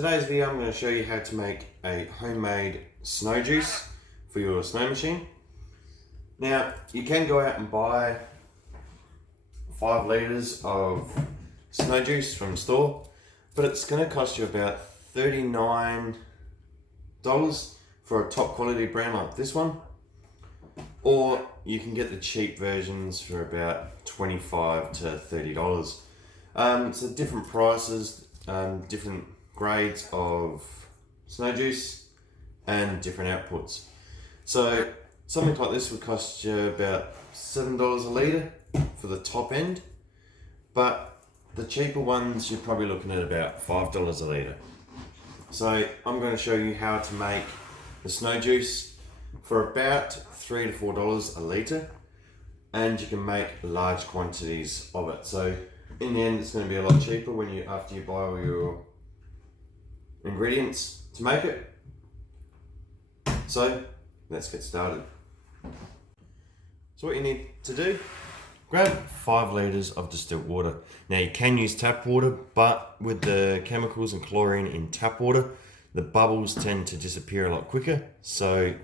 today's video I'm going to show you how to make a homemade snow juice for your snow machine. Now you can go out and buy 5 litres of snow juice from the store, but it's going to cost you about $39 for a top quality brand like this one, or you can get the cheap versions for about $25 to $30. So different prices, different grades of snow juice and different outputs. So something like this would cost you about $7 a litre for the top end, but the cheaper ones you're probably looking at about $5 a litre. So I'm going to show you how to make the snow juice for about $3 to $4 a litre, and you can make large quantities of it. So in the end it's going to be a lot cheaper when after you buy all your ingredients to make it. So let's get started. So what you need to do, grab 5 litres of distilled water. Now you can use tap water, but with the chemicals and chlorine in tap water, the bubbles tend to disappear a lot quicker, so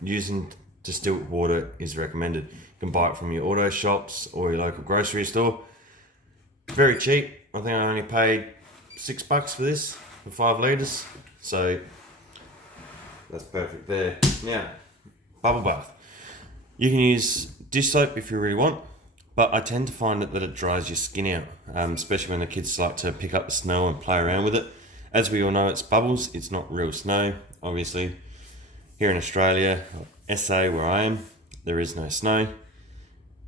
using distilled water is recommended. You can buy it from your auto shops or your local grocery store. Very cheap. I think I only paid $6 for this for 5 litres, so that's perfect there. Now, bubble bath. You can use dish soap if you really want, but I tend to find that it dries your skin out, especially when the kids like to pick up the snow and play around with it. As we all know, it's bubbles, it's not real snow, obviously. Here in Australia, SA where I am, there is no snow.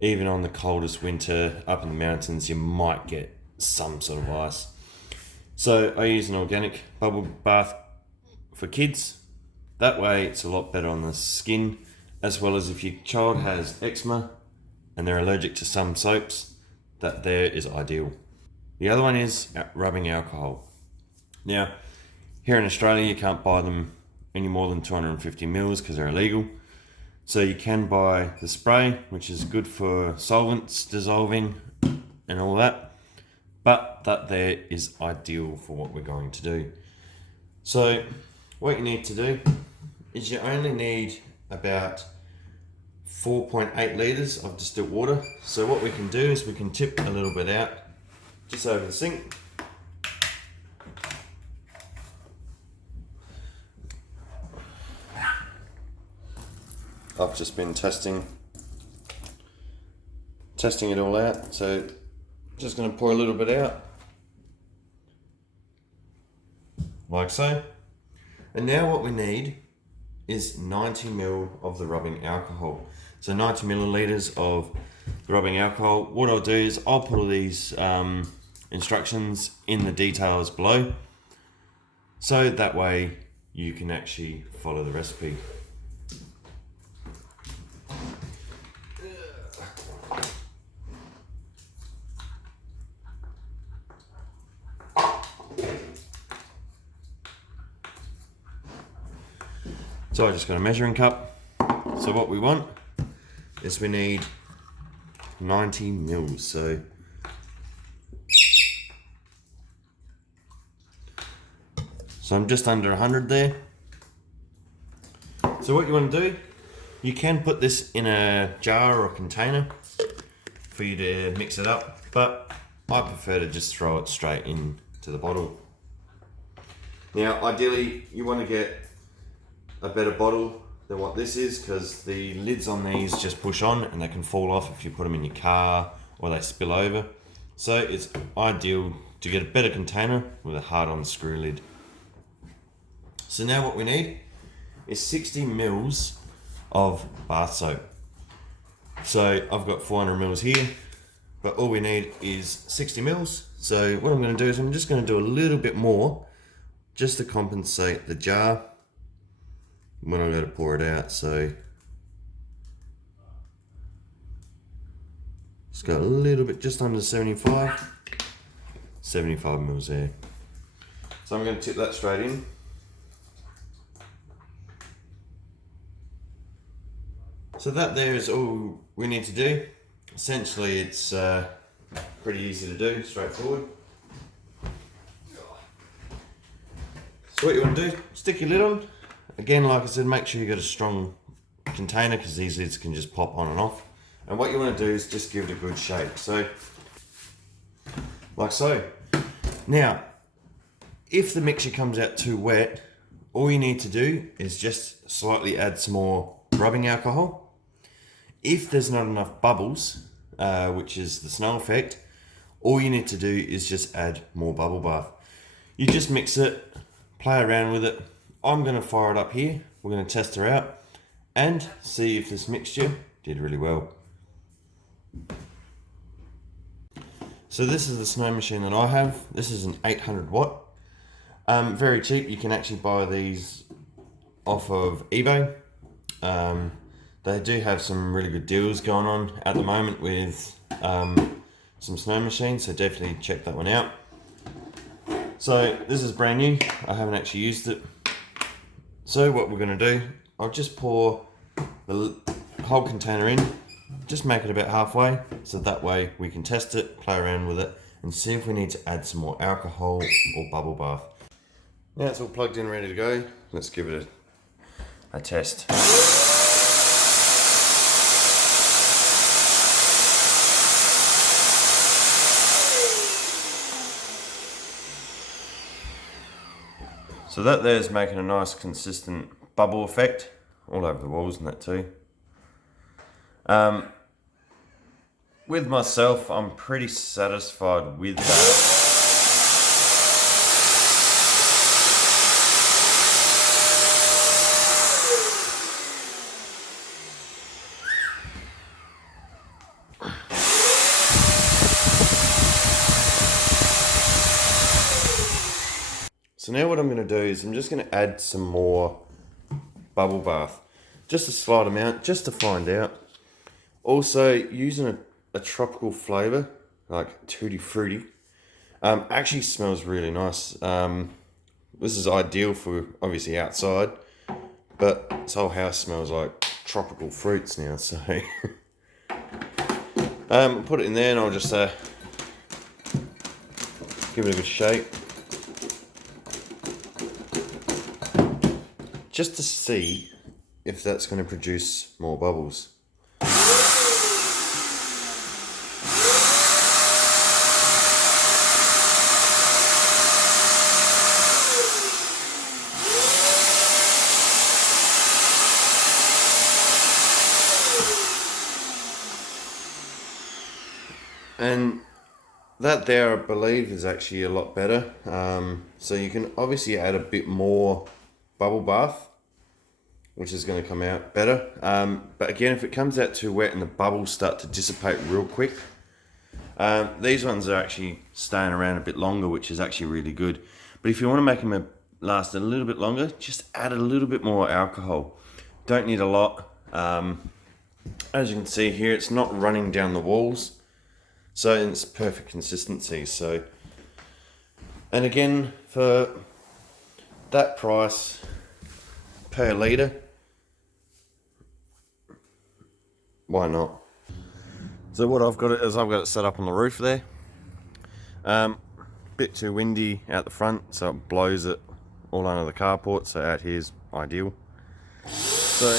Even on the coldest winter up in the mountains, you might get some sort of ice. So I use an organic bubble bath for kids. That way it's a lot better on the skin, as well as if your child has eczema and they're allergic to some soaps, that there is ideal. The other one is rubbing alcohol. Now, here in Australia you can't buy them any more than 250 mils because they're illegal. So you can buy the spray, which is good for solvents dissolving and all that, but that there is ideal for what we're going to do. So what you need to do is you only need about 4.8 litres of distilled water. So what we can do is we can tip a little bit out just over the sink. I've just been testing it all out, so just going to pour a little bit out, like so. And now what we need is 90 ml of the rubbing alcohol. So 90 millilitres of the rubbing alcohol. What I'll do is I'll put all these instructions in the details below, so that way you can actually follow the recipe. So I just got a measuring cup. So what we want is we need 90 mils. So I'm just under 100 there. So what you want to do, you can put this in a jar or container for you to mix it up, but I prefer to just throw it straight into the bottle. Now ideally you want to get a better bottle than what this is, because the lids on these just push on and they can fall off if you put them in your car or they spill over. So it's ideal to get a better container with a hard on screw lid. So now what we need is 60 mils of bath soap. So I've got 400 mils here, but all we need is 60 mils. So what I'm going to do is I'm just going to do a little bit more just to compensate the jar when I'm going to pour it out. So it's got a little bit, just under 75 mils there. So I'm going to tip that straight in. So that there is all we need to do. Essentially it's pretty easy to do, straightforward. So what you want to do, stick your lid on. Again, like I said, make sure you got a strong container because these lids can just pop on and off. And what you want to do is just give it a good shake. So, like so. Now, if the mixture comes out too wet, all you need to do is just slightly add some more rubbing alcohol. If there's not enough bubbles, which is the snow effect, all you need to do is just add more bubble bath. You just mix it, play around with it. I'm going to fire it up here. We're going to test her out and see if this mixture did really well. So this is the snow machine that I have. This is an 800 watt. Very cheap. You can actually buy these off of eBay. They do have some really good deals going on at the moment with some snow machines, so definitely check that one out. So this is brand new. I haven't actually used it. So what we're going to do, I'll just pour the whole container in, just make it about halfway, so that way we can test it, play around with it, and see if we need to add some more alcohol or bubble bath. Now it's all plugged in, ready to go. Let's give it a test. So that there is making a nice consistent bubble effect all over the walls and that too. With myself, I'm pretty satisfied with that. So now what I'm going to do is I'm just going to add some more bubble bath. Just a slight amount, just to find out. Also, using a tropical flavour, like Tutti Frutti, actually smells really nice. This is ideal for, obviously, outside, but this whole house smells like tropical fruits now, so... put it in there and I'll just give it a good shake. Just to see if that's going to produce more bubbles. And that there, I believe, is actually a lot better. So you can obviously add a bit more bubble bath, which is going to come out better. But again, if it comes out too wet and the bubbles start to dissipate real quick, these ones are actually staying around a bit longer, which is actually really good. But if you want to make them last a little bit longer, just add a little bit more alcohol. Don't need a lot. As you can see here, it's not running down the walls, so it's perfect consistency. So, and again, for that price per litre, why not? So what I've got is I've got it set up on the roof there. Bit too windy out the front, so it blows it all under the carport. So out here is ideal. So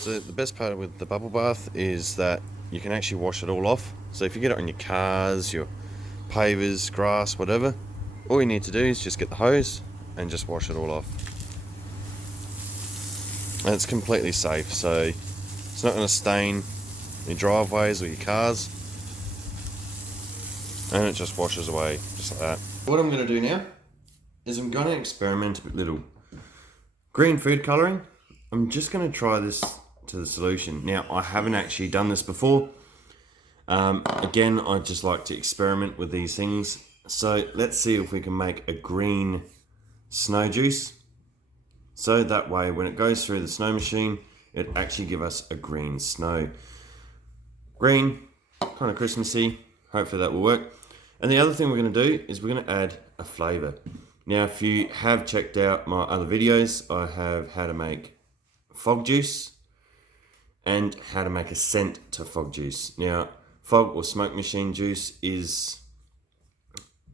So the best part with the bubble bath is that you can actually wash it all off. So if you get it on your cars, your pavers, grass, whatever, all you need to do is just get the hose and just wash it all off. And it's completely safe, so it's not going to stain your driveways or your cars. And it just washes away, just like that. What I'm going to do now is I'm going to experiment a bit little. Green food colouring. I'm just going to try this to the solution. Now, I haven't actually done this before. Again, I just like to experiment with these things. So let's see if we can make a green snow juice. So that way, when it goes through the snow machine, it actually gives us a green snow. green, kind of Christmassy. Hopefully that will work. And the other thing we're going to do is we're going to add a flavour. Now, if you have checked out my other videos, I have how to make fog juice and how to make a scent to fog juice. Now, fog or smoke machine juice is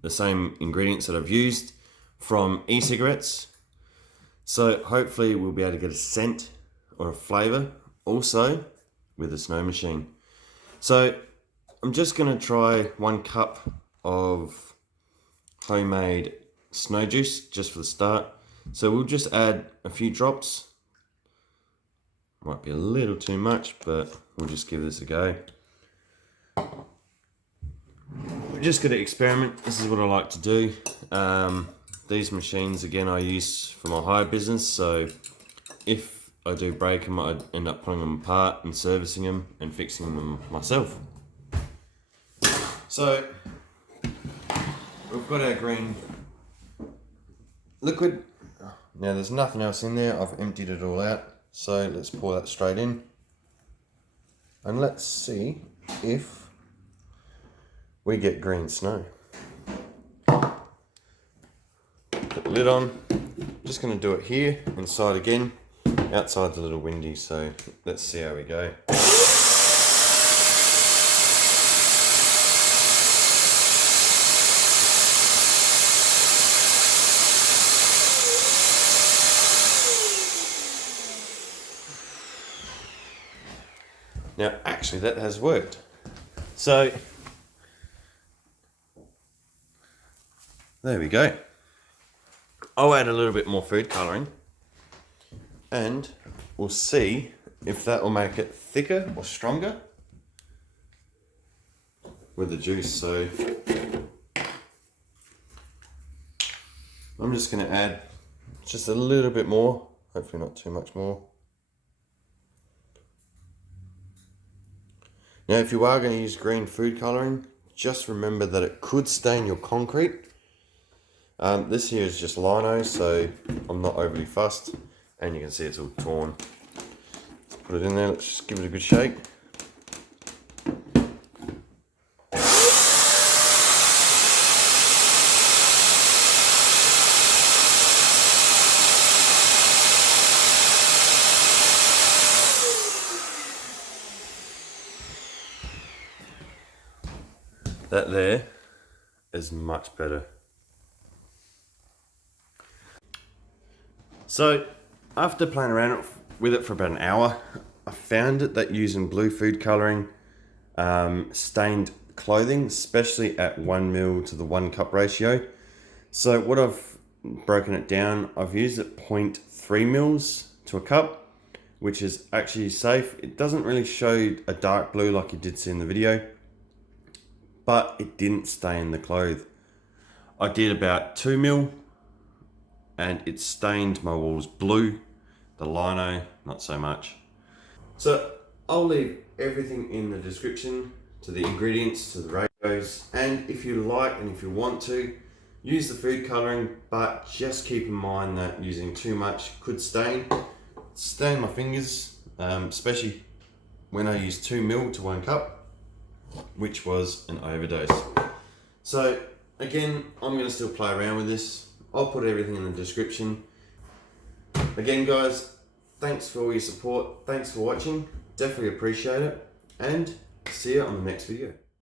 the same ingredients that I've used from e-cigarettes. So hopefully we'll be able to get a scent or a flavour also with the snow machine. So I'm just going to try 1 cup of homemade snow juice just for the start. So we'll just add a few drops. Might be a little too much, but we'll just give this a go. We're just going to experiment. This is what I like to do. These machines, again, I use for my hire business. So if I do break them, I end up pulling them apart and servicing them and fixing them myself. So we've got our green liquid. Now there's nothing else in there. I've emptied it all out. So let's pour that straight in. And let's see if we get green snow. Put the lid on. Just going to do it here, inside again. Outside's a little windy, so let's see how we go. Now, actually, that has worked. So, there we go. I'll add a little bit more food colouring and we'll see if that will make it thicker or stronger with the juice. So, I'm just going to add just a little bit more, hopefully not too much more. Now, if you are going to use green food colouring, just remember that it could stain your concrete. This here is just lino, so I'm not overly fussed. And you can see it's all torn. Let's put it in there, let's just give it a good shake. That there is much better. So after playing around with it for about an hour, I found that using blue food colouring stained clothing, especially at 1 ml to the 1 cup ratio. So what I've broken it down, I've used it 0.3 mils to a cup, which is actually safe. It doesn't really show a dark blue like you did see in the video, but it didn't stain the clothes. I did about 2 mil and it stained my walls blue. The lino, not so much. So I'll leave everything in the description, to the ingredients, to the ratios, and if you like and if you want to, use the food colouring, but just keep in mind that using too much could stain my fingers, especially when I use 2 mil to 1 cup. Which was an overdose. So again, I'm going to still play around with this. I'll put everything in the description. Again guys, thanks for all your support, thanks for watching, definitely appreciate it, and see you on the next video.